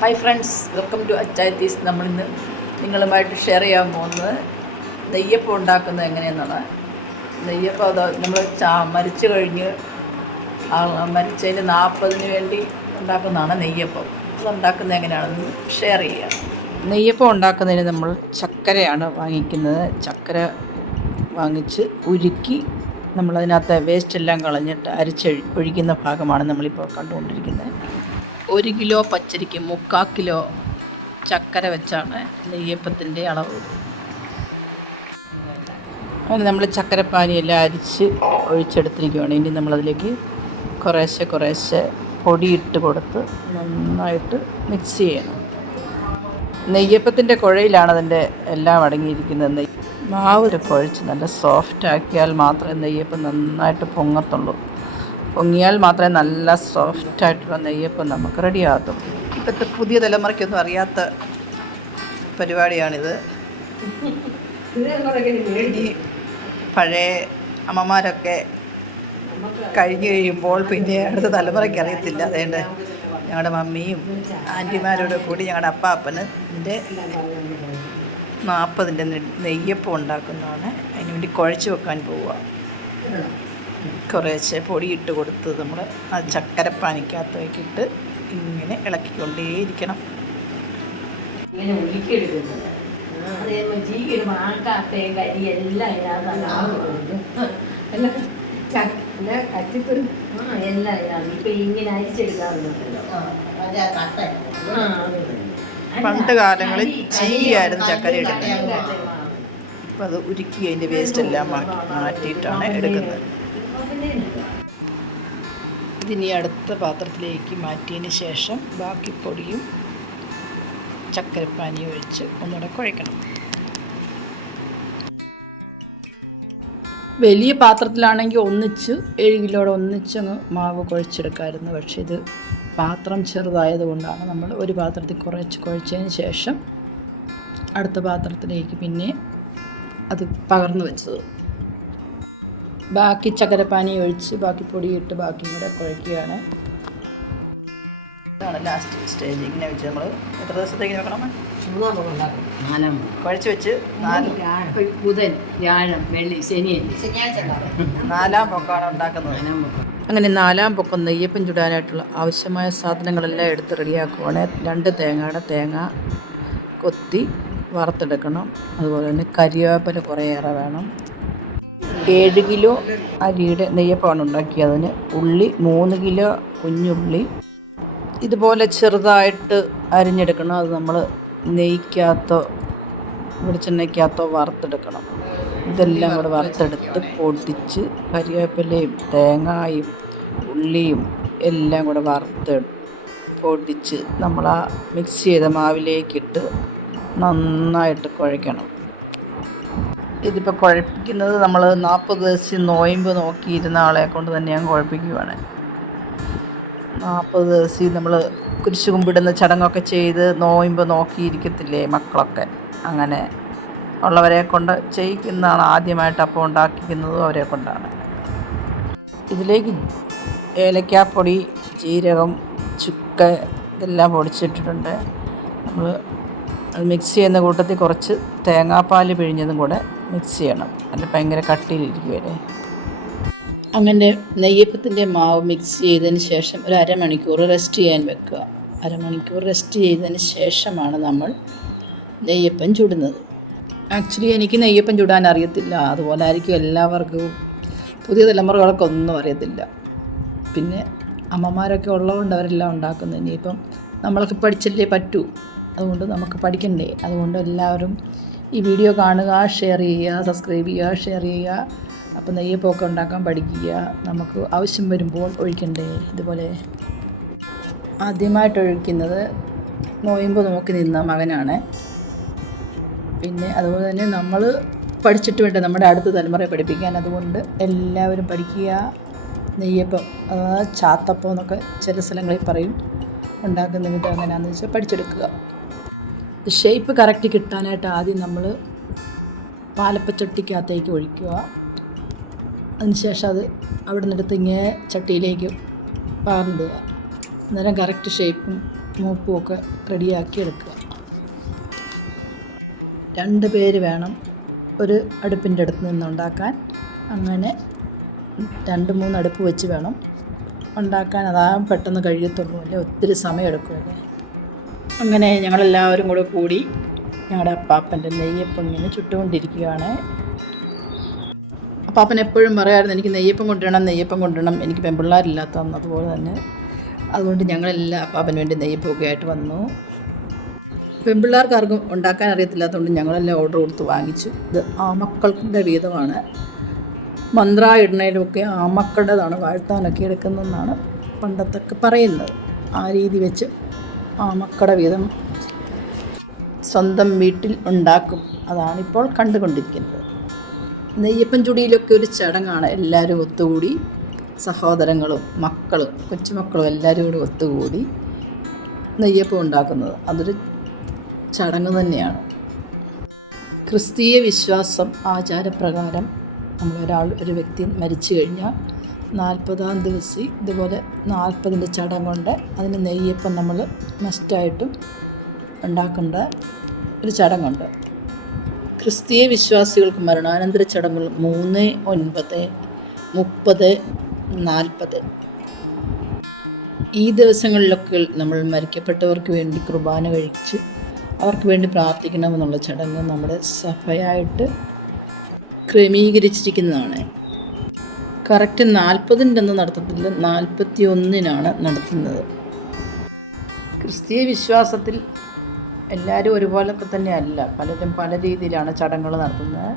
Hi friends welcome to Achayatheez നമ്മളിന്ന് നിങ്ങളുമായിട്ട് share ചെയ്യാൻ പോകുന്നത് നെയ്യപ്പം ഉണ്ടാക്കുന്നത് എങ്ങനെയെന്നാണ്. നെയ്യപ്പം അത് നമ്മൾ ചാ മരിച്ചു കഴിഞ്ഞ് മരിച്ചതിന് നാൽപ്പതിന് വേണ്ടി ഉണ്ടാക്കുന്നതാണ് നെയ്യപ്പം. അത് ഉണ്ടാക്കുന്നത് എങ്ങനെയാണെന്ന് ഷെയർ ചെയ്യാം. നെയ്യപ്പം ഉണ്ടാക്കുന്നതിന് നമ്മൾ ചക്കരയാണ് വാങ്ങിക്കുന്നത്. ചക്കര വാങ്ങിച്ച് ഉരുക്കി നമ്മളതിനകത്ത് വേസ്റ്റ് എല്ലാം കളഞ്ഞിട്ട് അരിച്ചൊഴി ഒഴിക്കുന്ന ഭാഗമാണ് നമ്മളിപ്പോൾ കണ്ടുകൊണ്ടിരിക്കുന്നത്. ഒരു കിലോ പച്ചരിക്ക് മുക്കാൽ കിലോ ചക്കര വെച്ചാണ് നെയ്യപ്പത്തിന്റെ അളവ്. അങ്ങനെ നമ്മൾ ചക്കരപ്പാനിയെല്ലാം അരിച്ച് ഒഴിച്ചെടുത്തിരിക്കുകയാണ് ഇനി നമ്മളതിലേക്ക് കുറേശ്ശെ കുറേശ്ശെ പൊടിയിട്ട് കൊടുത്ത് നന്നായിട്ട് മിക്സ് ചെയ്യണം. നെയ്യപ്പത്തിന്റെ കുഴയിലാണ് അതിന്റെ എല്ലാം അടങ്ങിയിരിക്കുന്നത്. മാവ് കുഴച്ച് നല്ല സോഫ്റ്റ് ആക്കിയാൽ മാത്രമേ നെയ്യപ്പം നന്നായിട്ട് പൊങ്ങത്തുള്ളൂ. പൊങ്ങിയാൽ മാത്രമേ നല്ല സോഫ്റ്റായിട്ടുള്ള നെയ്യപ്പം നമുക്ക് റെഡിയാകത്തും ഇപ്പോഴത്തെ പുതിയ തലമുറയ്ക്കൊന്നും അറിയാത്ത പരിപാടിയാണിത്. ഈ പഴയ അമ്മമാരൊക്കെ കഴിഞ്ഞു കഴിയുമ്പോൾ പിന്നെ അടുത്ത തലമുറയ്ക്ക് അറിയത്തില്ല. അതുകൊണ്ട് ഞങ്ങളുടെ മമ്മിയും ആന്റിമാരോട് കൂടി ഞങ്ങളുടെ അപ്പാപ്പന് എന്റെ നാൽപ്പതിന്റെ നെയ്യപ്പം ഉണ്ടാക്കുന്നതാണ്. അതിനുവേണ്ടി കുഴച്ച് വെക്കാൻ പോവുക. കുറേശ്ശെ പൊടിയിട്ട് കൊടുത്ത് നമ്മൾ ആ ചക്കരപ്പാനിക്കകത്തേക്കിട്ട് ഇങ്ങനെ ഇളക്കിക്കൊണ്ടേയിരിക്കണം. ഇങ്ങനെ ഉരുക്കിയെടുക്കുന്നത്. കരി എല്ലാം ആ എല്ലാം ഇപ്പൊ ഇങ്ങനെ അരിച്ചെടുക്കാറുണ്ടല്ലോ. പണ്ട് കാലങ്ങളിൽ ചീയായിരുന്നു ചക്കര ഇടുന്നത്. അപ്പോൾ അത് ഉരുക്കി അതിന്റെ വേസ്റ്റ് എല്ലാം മാറ്റി മാറ്റിയിട്ടാണ് എടുക്കുന്നത്. ഇതിനി അടുത്ത പാത്രത്തിലേക്ക് മാറ്റിയതിന് ശേഷം ബാക്കി പൊടിയും ചക്കരപ്പാനി ഒഴിച്ച് ഒന്നുകൂടെ കുഴക്കണം. വലിയ പാത്രത്തിലാണെങ്കിൽ ഒന്നിച്ച് ഏഴ് കിലോടെ ഒന്നിച്ചങ്ങ് മാവ് കുഴച്ചെടുക്കാമായിരുന്നു പക്ഷേ ഇത് പാത്രം ചെറുതായതുകൊണ്ടാണ് നമ്മൾ ഒരു പാത്രത്തിൽ കുറച്ച് കുഴച്ചതിന് ശേഷം അടുത്ത പാത്രത്തിലേക്ക് പിന്നെ അത് പകർന്നു വെച്ചത്. ബാക്കി ചക്കരപ്പാനി ഒഴിച്ച് ബാക്കി പൊടിയിട്ട് ബാക്കി കൂടെ കുഴയ്ക്കുകയാണ് ഇതാണ് ലാസ്റ്റ് സ്റ്റേജ് ഇങ്ങനെ വെച്ച് നമ്മൾ എത്ര ദിവസത്തേക്ക് വെക്കണം? നാലാം. കുഴച്ച് വെച്ച് നാല്. ബുധൻ വ്യാഴം വെള്ളി ശനി നാലാം പൊക്കമാണ് ഉണ്ടാക്കുന്നത്. അങ്ങനെ നാലാം പൊക്കം നെയ്യപ്പം ചുടാനായിട്ടുള്ള ആവശ്യമായ സാധനങ്ങളെല്ലാം എടുത്ത് റെഡിയാക്കുവാണ്. രണ്ട് തേങ്ങയുടെ തേങ്ങ കൊത്തി വറുത്തെടുക്കണം. അതുപോലെ തന്നെ കരിവേപ്പില കുറേയേറെ വേണം. ഏഴ് കിലോ അരിയുടെ നെയ്യപ്പമാണ് ഉണ്ടാക്കിയതിന് ഉള്ളി മൂന്ന് കിലോ കുഞ്ഞുള്ളി. ഇതുപോലെ ചെറുതായിട്ട് അരിഞ്ഞെടുക്കണം. അത് നമ്മൾ നെയ്ക്കകത്തോ വെളിച്ചെണ്ണയ്ക്കകത്തോ വറുത്തെടുക്കണം. ഇതെല്ലാം കൂടെ വറുത്തെടുത്ത് പൊടിച്ച് കരിവേപ്പിലയും തേങ്ങായും ഉള്ളിയും എല്ലാം കൂടെ വറുത്ത് പൊടിച്ച് നമ്മൾ ആ മിക്സ് ചെയ്ത മാവിലേക്കിട്ട് നന്നായിട്ട് കുഴയ്ക്കണം. ഇതിപ്പോൾ കുഴപ്പിക്കുന്നത് നമ്മൾ നാൽപ്പത് ദിവസം നോയമ്പ് നോക്കിയിരുന്ന ആളെ കൊണ്ട് തന്നെ ഞാൻ കുഴപ്പിക്കുവാണ്. നാൽപ്പത് ദിവസം നമ്മൾ കുരിശു കുമ്പിടുന്ന ചടങ്ങൊക്കെ ചെയ്ത് നോയമ്പ് നോക്കിയിരിക്കത്തില്ലേ മക്കളൊക്കെ? അങ്ങനെ ഉള്ളവരെ കൊണ്ട് ചെയ്യിക്കുന്നതാണ് ആദ്യമായിട്ട് അപ്പം ഉണ്ടാക്കിക്കുന്നതും അവരെ കൊണ്ടാണ്. ഇതിലേക്ക് ഏലക്കാപ്പൊടി ജീരകം ചുക്ക ഇതെല്ലാം പൊടിച്ചിട്ടിട്ടുണ്ട്. നമ്മൾ മിക്സ് ചെയ്യുന്ന കൂട്ടത്തിൽ കുറച്ച് തേങ്ങാപ്പാൽ പിഴിഞ്ഞതും കൂടെ മിക്സ് ചെയ്യണം. അല്ല ഭയങ്കര കട്ടിയിലിരിക്കുമല്ലേ അങ്ങനെ നെയ്യപ്പത്തിന്റെ മാവ് മിക്സ് ചെയ്തതിന് ശേഷം ഒരു അരമണിക്കൂർ റെസ്റ്റ് ചെയ്യാൻ വെക്കുക. അരമണിക്കൂർ റെസ്റ്റ് ചെയ്തതിന് ശേഷമാണ് നമ്മൾ നെയ്യപ്പം ചുടുന്നത്. ആക്ച്വലി എനിക്ക് നെയ്യപ്പം ചുടാൻ അറിയത്തില്ല. അതുപോലെ ആയിരിക്കും എല്ലാവർക്കും പുതിയ തലമുറകൾക്ക് ഒന്നും അറിയത്തില്ല. പിന്നെ അമ്മമാരൊക്കെ ഉള്ളതുകൊണ്ട് അവരെല്ലാം ഉണ്ടാക്കുന്നത് ഇനിയിപ്പം നമ്മളൊക്കെ പഠിച്ചല്ലേ പറ്റൂ. അതുകൊണ്ട് നമുക്ക് പഠിക്കണ്ടേ? അതുകൊണ്ട് എല്ലാവരും ഈ വീഡിയോ കാണുക ഷെയർ ചെയ്യുക സബ്സ്ക്രൈബ് ചെയ്യുക ഷെയർ ചെയ്യുക. അപ്പം നെയ്യപ്പമൊക്കെ ഉണ്ടാക്കാൻ പഠിക്കുക. നമുക്ക് ആവശ്യം വരുമ്പോൾ ഒഴിക്കണ്ടേ ഇതുപോലെ. ആദ്യമായിട്ട് ഒഴിക്കുന്നത് നോയമ്പ് നോക്കി നിന്ന മകനാണ്. പിന്നെ അതുപോലെ തന്നെ നമ്മൾ പഠിച്ചിട്ട് വേണ്ട നമ്മുടെ അടുത്ത തലമുറയെ പഠിപ്പിക്കാൻ അതുകൊണ്ട് എല്ലാവരും പഠിക്കുക. നെയ്യപ്പം ചാത്തപ്പം എന്നൊക്കെ ചില സ്ഥലങ്ങളിൽ പറയും. ഉണ്ടാക്കുന്ന വിധം എങ്ങനെയാണെന്ന് വെച്ചാൽ പഠിച്ചെടുക്കുക. ഷേപ്പ് കറക്റ്റ് കിട്ടാനായിട്ട് ആദ്യം നമ്മൾ പാലപ്പച്ചട്ടിക്കകത്തേക്ക് ഒഴിക്കുക. അതിനുശേഷം അത് അവിടെ നിന്നെടുത്ത് ഇങ്ങനെ ചട്ടിയിലേക്ക് പാർന്നിടുക. അന്നേരം കറക്റ്റ് ഷേപ്പും മൂപ്പും ഒക്കെ റെഡിയാക്കി എടുക്കുക. രണ്ട് പേര് വേണം ഒരു അടുപ്പിന്റെ അടുത്ത് നിന്നുണ്ടാക്കാൻ അങ്ങനെ രണ്ട് മൂന്ന് അടുപ്പ് വെച്ച് വേണം ഉണ്ടാക്കാൻ. അതാ പെട്ടെന്ന് കഴിയത്തുള്ളൂ. അല്ലേ? ഒത്തിരി സമയം അങ്ങനെ ഞങ്ങളെല്ലാവരും കൂടെ കൂടി ഞങ്ങളുടെ അപ്പാപ്പന്റെ നെയ്യപ്പം ഇങ്ങനെ ചുട്ടുകൊണ്ടിരിക്കുകയാണ്. അപ്പാപ്പൻ എപ്പോഴും പറയാമായിരുന്നു എനിക്ക് നെയ്യപ്പം കൊണ്ടുവരണം നെയ്യപ്പം കൊണ്ടുവരണം. എനിക്ക് പെൺപിള്ളേരില്ലാത്തന്ന് അതുപോലെ തന്നെ. അതുകൊണ്ട് ഞങ്ങളെല്ലാം അപ്പാപ്പന് വേണ്ടി നെയ്യപ്പമൊക്കെ ആയിട്ട് വന്നു. പെൺപിള്ളേർക്ക് ആർക്കും ഉണ്ടാക്കാൻ അറിയത്തില്ലാത്തതുകൊണ്ട് ഞങ്ങളെല്ലാം ഓർഡർ കൊടുത്ത് വാങ്ങിച്ചു. ഇത് ആ ആമക്കളുടെ വീതമാണ്. മന്ത്ര ഇടുന്നതിലൊക്കെ ആമക്കളുടേതാണ് വാഴ്ത്താനൊക്കെ എടുക്കുന്നതെന്നാണ് പണ്ടത്തൊക്കെ പറയുന്നത്. ആ രീതി വെച്ച് ആമക്കട വീതം സ്വന്തം വീട്ടിൽ ഉണ്ടാക്കും. അതാണിപ്പോൾ കണ്ടുകൊണ്ടിരിക്കുന്നത്. നെയ്യപ്പൻ ചുടിയിലൊക്കെ ഒരു ചടങ്ങാണ് എല്ലാവരും ഒത്തുകൂടി സഹോദരങ്ങളും മക്കളും കൊച്ചുമക്കളും എല്ലാവരും കൂടി ഒത്തുകൂടി നെയ്യപ്പം ഉണ്ടാക്കുന്നത്. അതൊരു ചടങ്ങ് തന്നെയാണ്. ക്രിസ്തീയ വിശ്വാസം ആചാരപ്രകാരം നമ്മളൊരാൾ ഒരു വ്യക്തി മരിച്ചു കഴിഞ്ഞാൽ നാൽപ്പതാം ദിവസം ഇതുപോലെ നാൽപ്പതിന്റെ ചടങ്ങുണ്ട് അതിന് നെയ്യപ്പം നമ്മൾ മസ്റ്റായിട്ടും ഉണ്ടാക്കേണ്ട ഒരു ചടങ്ങുണ്ട്. ക്രിസ്തീയ വിശ്വാസികൾക്ക് മരണാനന്തര ചടങ്ങുകൾ മൂന്ന് ഒൻപത് മുപ്പത് നാൽപ്പത്. ഈ ദിവസങ്ങളിലൊക്കെ നമ്മൾ മരിക്കപ്പെട്ടവർക്ക് വേണ്ടി കുർബാന കഴിച്ച് അവർക്ക് വേണ്ടി പ്രാർത്ഥിക്കണമെന്നുള്ള ചടങ്ങ് നമ്മുടെ സഭയായിട്ട് ക്രമീകരിച്ചിരിക്കുന്നതാണ്. കറക്റ്റ് നാൽപ്പതിന്റെ അന്ന് നടത്തത്തില്ല. നാൽപ്പത്തി ഒന്നിനാണ് നടത്തുന്നത്. ക്രിസ്തീയ വിശ്വാസത്തിൽ എല്ലാവരും ഒരുപോലൊക്കെ തന്നെ അല്ല പലരും പല രീതിയിലാണ് ചടങ്ങുകൾ നടത്തുന്നത്.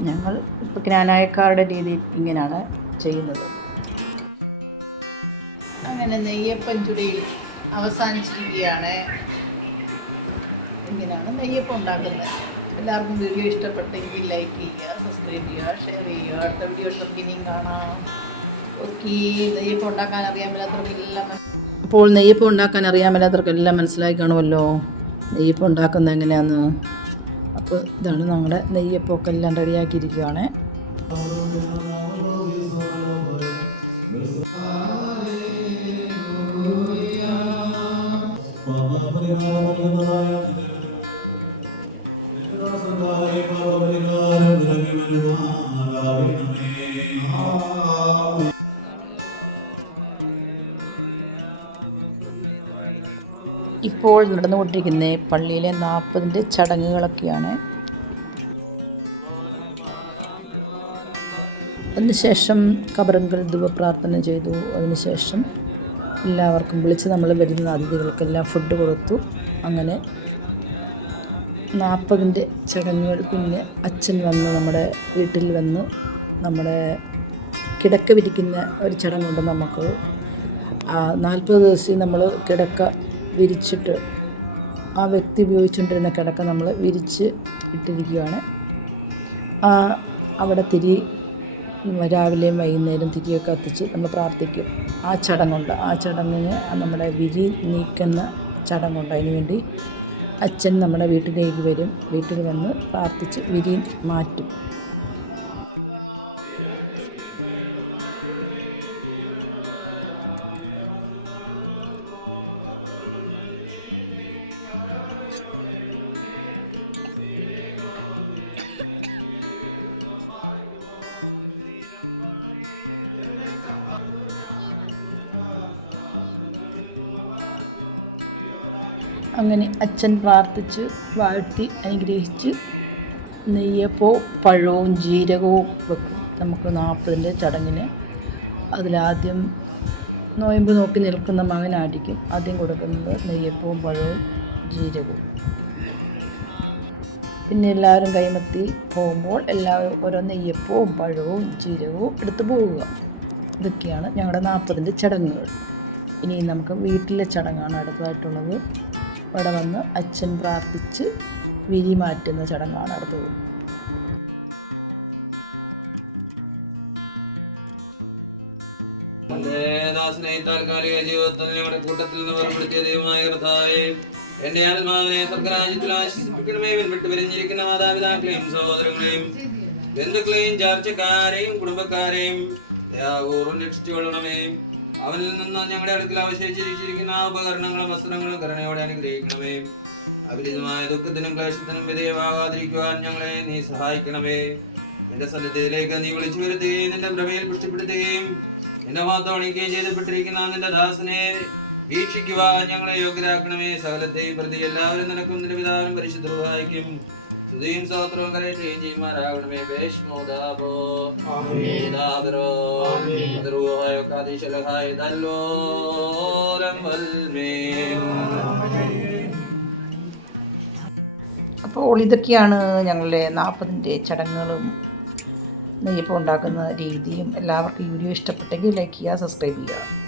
ഞങ്ങൾ ഇപ്പോൾ ജ്ഞാനായക്കാരുടെ രീതിയിൽ ഇങ്ങനെയാണ് ചെയ്യുന്നത്. അങ്ങനെ നെയ്യപ്പൻ ചുടിയിൽ അവസാനിച്ചിരിക്കുകയാണ്. ഇങ്ങനെയാണ് നെയ്യപ്പം ഉണ്ടാക്കുന്നത്. എല്ലാവർക്കും വീഡിയോ ഇഷ്ടപ്പെട്ടെങ്കിൽ ലൈക്ക് ചെയ്യുക സബ്സ്ക്രൈബ് ചെയ്യുക ഷെയർ ചെയ്യുക. അടുത്ത വീഡിയോ നമുക്ക് ഇനിയും കാണാം. ഓക്കെ നെയ്യപ്പം ഉണ്ടാക്കാൻ അറിയാൻ മേലാത്തവർക്കെല്ലാം അപ്പോൾ നെയ്യപ്പം ഉണ്ടാക്കാൻ അറിയാൻ മേലാത്തവർക്കെല്ലാം മനസ്സിലായി കാണുമല്ലോ? നെയ്യപ്പം ഉണ്ടാക്കുന്നത് എങ്ങനെയാന്ന്? അപ്പോൾ ഇതാണ് നമ്മുടെ നെയ്യപ്പമൊക്കെ എല്ലാം റെഡിയാക്കിയിരിക്കുകയാണ് ഇപ്പോൾ നടന്നുകൊണ്ടിരിക്കുന്ന പള്ളിയിലെ നാൽപ്പതിന്റെ ചടങ്ങുകളൊക്കെയാണ്. അതിനുശേഷം കബറങ്കൽ ധുവപ്രാർത്ഥന ചെയ്തു. അതിനുശേഷം എല്ലാവർക്കും വിളിച്ച് നമ്മൾ വരുന്ന അതിഥികൾക്കെല്ലാം ഫുഡ് കൊടുത്തു. അങ്ങനെ നാൽപ്പതിന്റെ ചടങ്ങുകൾ പിന്നെ അച്ഛൻ വന്ന് നമ്മുടെ വീട്ടിൽ വന്ന്. നമ്മുടെ കിടക്ക വിരിക്കുന്ന ഒരു ചടങ്ങുണ്ട് നമുക്ക്. നാൽപ്പത് ദിവസം നമ്മൾ കിടക്ക വിരിച്ചിട്ട് ആ വ്യക്തി ഉപയോഗിച്ചുകൊണ്ടിരുന്ന കിടക്ക നമ്മൾ വിരിച്ച് ഇട്ടിരിക്കുകയാണ്. അവിടെ തിരി രാവിലെയും വൈകുന്നേരം തിരിയൊക്കെ കത്തിച്ച് നമ്മൾ പ്രാർത്ഥിക്കും. ആ ചടങ്ങുണ്ട്. ആ ചടങ്ങിന് നമ്മുടെ വിരി നീക്കുന്ന ചടങ്ങുണ്ട്. അതിന് വേണ്ടി അച്ഛൻ നമ്മുടെ വീട്ടിലേക്ക് വരും. വീട്ടിൽ വന്ന് പ്രാർത്ഥിച്ച് വിരി മാറ്റും. അങ്ങനെ അച്ഛൻ പ്രാർത്ഥിച്ച് വാഴ്ത്തി അനുഗ്രഹിച്ച് നെയ്യപ്പോ പഴവും ജീരകവും വെക്കും. നമുക്ക് നാൽപ്പതിന്റെ ചടങ്ങിന്. അതിലാദ്യം നോയമ്പ് നോക്കി നിൽക്കുന്ന മകനായിരിക്കും ആദ്യം കൊടുക്കുന്നത് നെയ്യപ്പവും പഴവും ജീരകവും. പിന്നെ എല്ലാവരും കൈമത്തി പോകുമ്പോൾ എല്ലാവരും ഓരോ നെയ്യപ്പവും പഴവും ജീരകവും എടുത്തു പോവുക. ഇതൊക്കെയാണ് ഞങ്ങളുടെ നാൽപ്പതിന്റെ ചടങ്ങുകൾ. ഇനി നമുക്ക് വീട്ടിലെ ചടങ്ങാണ് അടുത്തതായിട്ടുള്ളത്. ഇവിടെ വന്ന് അച്ഛൻ പ്രാർത്ഥിച്ച് വിരി മാറ്റുന്ന ചടങ്ങാണ് അടുത്തത്. കൂട്ടത്തിൽ നിന്ന് വേർപെടുത്തിയ ദൈവമായ കർത്താവേ എന്റെ ആത്മാവിനെ സ്വർഗരാജ്യത്തിൽ ആശ്വസിപ്പിക്കണമേ വിട്ട് പിരിഞ്ഞിരിക്കുന്ന മാതാപിതാക്കളെയും സഹോദരങ്ങളെയും ബന്ധുക്കളെയും ചാർച്ചക്കാരെയും കുടുംബക്കാരെയും ദയാപൂർവം രക്ഷിച്ചു കൊള്ളണമേ അവനിൽ നിന്ന് ഞങ്ങളുടെ അടുക്കൽ അവശേഷിച്ചിരിക്കുന്ന ആ ഉപകരണങ്ങളും വസ്ത്രങ്ങളും കരുണയോടെ അനുഗ്രഹിക്കണമേ. അപരിതമായ ദുഃഖത്തിനും ക്ലേശത്തിനും വിധേയമാകാതിരിക്കുവാൻ ഞങ്ങളെ നീ സഹായിക്കണമേ. നിന്റെ സന്നിധിയിലേക്ക് നീ വിളിച്ചു വരുത്തുകയും നിന്റെ പ്രഭയിൽ പുഷ്ടിപ്പെടുത്തുകയും നിന്റെ മഹത്വം അണിക്കുകയും ചെയ്തപ്പെട്ടിരിക്കുന്ന നിന്റെ ദാസനെ വീക്ഷിക്കുവാൻ ഞങ്ങളെ യോഗ്യരാക്കണമേ. സകലത്തെയും പ്രതി എല്ലാവരും നിനക്കും നിന്റെ പിതാവിനും പരിശുദ്ധ സഹായിക്കും സ്തുതിയും സ്തോത്രവും കരയറ്റുകയും ചെയ്യുമാരാകണമേ വേഷ്മോദാബോ ദല്ലോരം അപ്പോൾ ഇതൊക്കെയാണ് ഞങ്ങളുടെ നാൽപ്പതിന്റെ ചടങ്ങുകളും നെയ്യപ്പം ഉണ്ടാക്കുന്ന രീതിയും. എല്ലാവർക്കും വീഡിയോ ഇഷ്ടപ്പെട്ടെങ്കിൽ ലൈക്ക് ചെയ്യുക സബ്സ്ക്രൈബ് ചെയ്യുക.